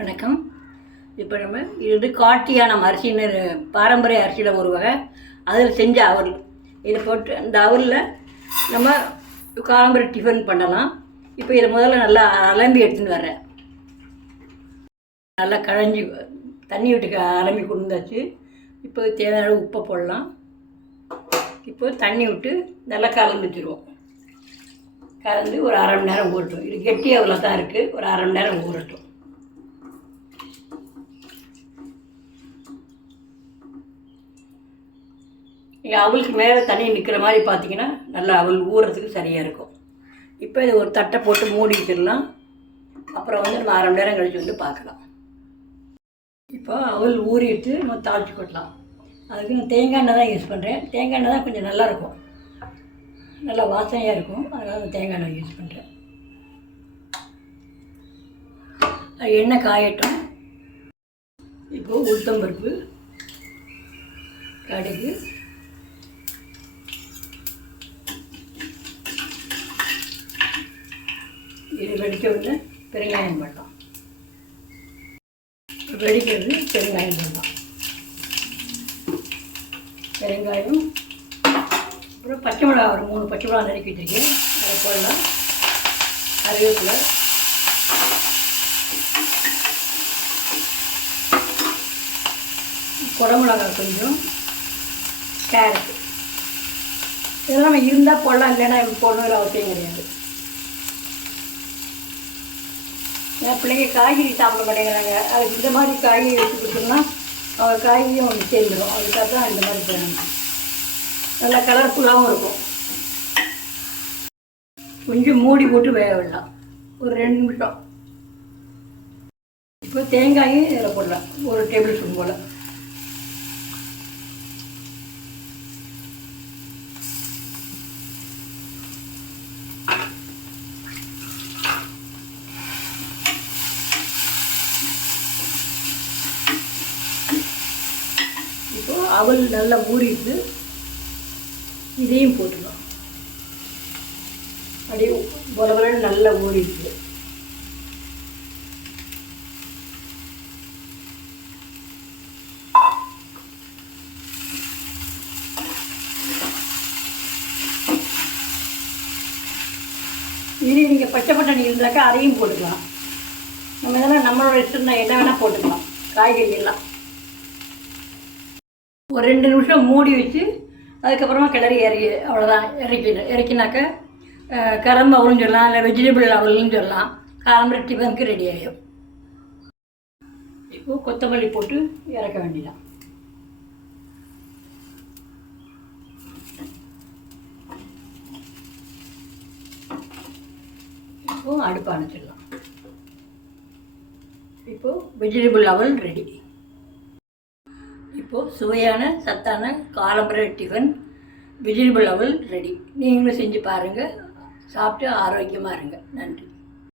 வணக்கம். இப்போ நம்ம இது காட்டியானம் அரிசின்னு பாரம்பரிய அரிசியில் ஒரு வகை, அதில் செஞ்ச அவல். இதை போட்டு இந்த அவலில் நம்ம பாரம்பரிய டிஃபன் பண்ணலாம். இப்போ இதை முதல்ல நல்லா அலம்பி எடுத்துன்னு வரேன். நல்லா களைஞ்சி தண்ணி விட்டு அலம்பி கொண்டாச்சு. இப்போ தேவையான உப்பை போடலாம். இப்போ தண்ணி விட்டு நல்லா கலந்து வச்சுருவோம். கலந்து ஒரு அரை மணி நேரம் ஊறட்டும். இது கெட்டி அவ்வளோ தான் இருக்குது. ஒரு அரை மணி நேரம் ஊறட்டும். நீங்கள் அவளுக்கு மேலே தண்ணி நிற்கிற மாதிரி பார்த்தீங்கன்னா நல்லா அவள் ஊறுறதுக்கு சரியாக இருக்கும். இப்போ இது ஒரு தட்டை போட்டு மூடி வச்சிடலாம். அப்புறம் நம்ம அரை மணி நேரம் கழிச்சு பார்க்கலாம். இப்போ அவள் ஊறிட்டு நம்ம தாளித்து கொட்டலாம். அதுக்கு நான் தேங்காய் எண்ணெய் தான் யூஸ் பண்ணுறேன். தேங்காய் எண்ணெய் தான் கொஞ்சம் நல்லாயிருக்கும், நல்லா வாசனையாக இருக்கும். அதனால் தேங்காய் எண்ணெய் யூஸ் பண்ணுறேன். எண்ணெய் காயட்டும். இப்போது உளுத்தம்பருப்பு, கடுகு, இது வெடிக்க விட்டு பெருங்காயம் போட்டோம். வெடிக்கிறது பெருங்காயம் போட்டோம். பெருங்காயம், அப்புறம் பச்சை மிளகா ஒரு 3 பச்சை மிளகா நறுக்கி வச்சுருக்கேன், அதை போடலாம். கருவேப்பிலை, குடமிளகா கொஞ்சம், கேரட்டு. இதெல்லாம் நம்ம இருந்தால் போடலாம், இல்லைன்னா போடணும் அவசியம் கிடையாது. என் பிள்ளைங்க காய்கறி சாப்பிட மாட்டேங்கிறாங்க. அதுக்கு இந்த மாதிரி காய்கறி வச்சு கொடுத்தோம்னா அவங்க காய்கறியும் ஒன்று சேர்ந்துடும். அதுக்காக தான் இந்த மாதிரி பண்ணணும். நல்லா கலர்ஃபுல்லாகவும் இருக்கும். கொஞ்சம் மூடி போட்டு வேக விடலாம் ஒரு 2 நிமிஷம். இப்போ தேங்காயும் இதில் போடலாம், ஒரு டேபிள் ஸ்பூன் போல். இப்போது அவல் நல்லா ஊறிட்டு இதையும் போட்டுக்கலாம். அப்படியே பொலபொலன்னு நல்லா ஊறிட்டு இது நீங்கள் பச்சை பட்டாணி இருந்தாக்கா அதையும் போட்டுக்கலாம். நம்ம இதெல்லாம் நம்மளோட இஷ்டம் தான், என்ன வேணால் போட்டுக்கலாம். காய்கறி எல்லாம் ஒரு 2 நிமிஷம் மூடி வச்சு அதுக்கப்புறமா கிளறி அவ்வளோதான். இறக்கினாக்க கரம்பு அவளும் சொல்லலாம், இல்லை வெஜிடபிள் அவளும் சொல்லலாம். காலம்பரை டிஃபனுக்கு ரெடி ஆகிடும். இப்போது கொத்தமல்லி போட்டு இறக்க வேண்டியதான். இப்போது அடுப்பு அணைச்சிடலாம். இப்போது வெஜிடபிள் அவல் ரெடி. இப்போது சுவையான சத்தான காலம்பரை டிஃபன் வெஜிடபிள் அவல் ரெடி. நீங்களும் செஞ்சு பாருங்கள். சாப்பிட்டு ஆரோக்கியமாக இருங்க. நன்றி.